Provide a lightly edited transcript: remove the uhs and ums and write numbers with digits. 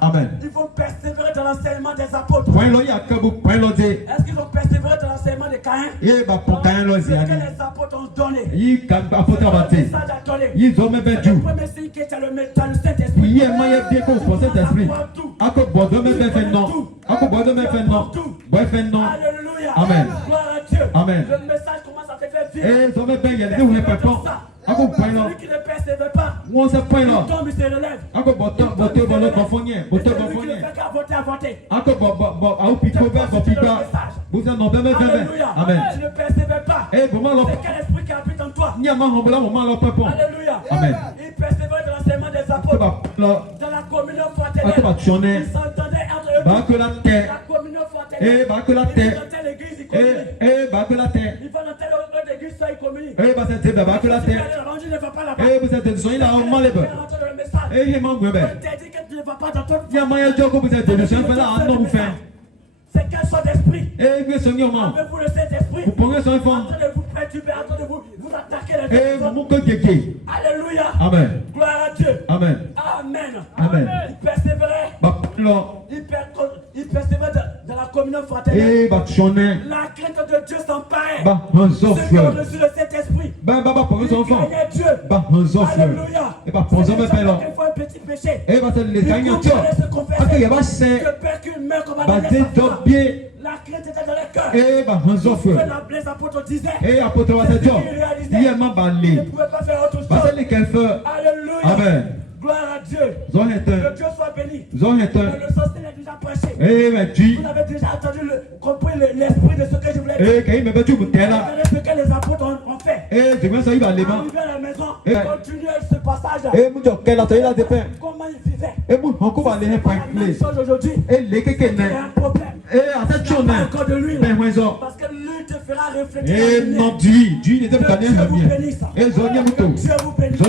Alléluia. Amen. Ils vont persévérer dans l'enseignement des apôtres. Est-ce qu'ils vont persévérer dans l'enseignement de Caïn? Ce que les apôtres ont donné. Le message a donné. Le premier signe que tu as le Saint-Esprit. Alléluia. Amen. Gloire à Dieu. Amen. Le message commence à te faire vivre. Celui qui ne persévère pas, il tombe, il se relève. Celui qui ne fait qu'à voter, à voter. Alléluia. Tu ne persévères pas. C'est quel esprit qui habite en toi? Alléluia. Amen. Il persévère dans l'enseignement des apôtres. Dans la communion fraternelle. Ils s'entendaient entre eux. La communion fraternelle. Ils vont dans telle église, ils communient. Ils vont dans telle autre église, ça ils communient. L'évangile ne va pas là-bas. T'as dit que tu ne vas pas dans ton c'est quelle sorte d'esprit? Avez-vous le Saint-Esprit? Attendez vous perturber, attendez vous attaquer les gens. Alléluia. Amen. Gloire à Dieu. Amen. Amen. Amen. Il persévérait. Il persévérait dans la communion fraternelle. La crainte de Dieu s'emparait. Ceux qui ont reçu le Saint-Esprit. Ils craignent Dieu. Alléluia. Ils font un petit péché. Ils comprennent se confesser. Que Père meurt comme un la crainte était dans les cœurs. Les apôtres disaient. Ils ne pouvaient pas faire autre chose. Alléluia. Amen. Gloire à Dieu. Que Dieu soit béni. Le sorcier est déjà prêché. Vous avez déjà compris l'esprit de ce que je voulais dire. Regardez ce que les apôtres ont fait. Arrivé à la maison, continuez ce passage. Comment ils vivaient. C'est la même chose aujourd'hui. Il y a un problème. Encore de l'huile. Parce que l'huile te fera réfléchir. Non, Dieu, Dieu n'était pas Dieu vous bénisse. Dieu vous bénisse.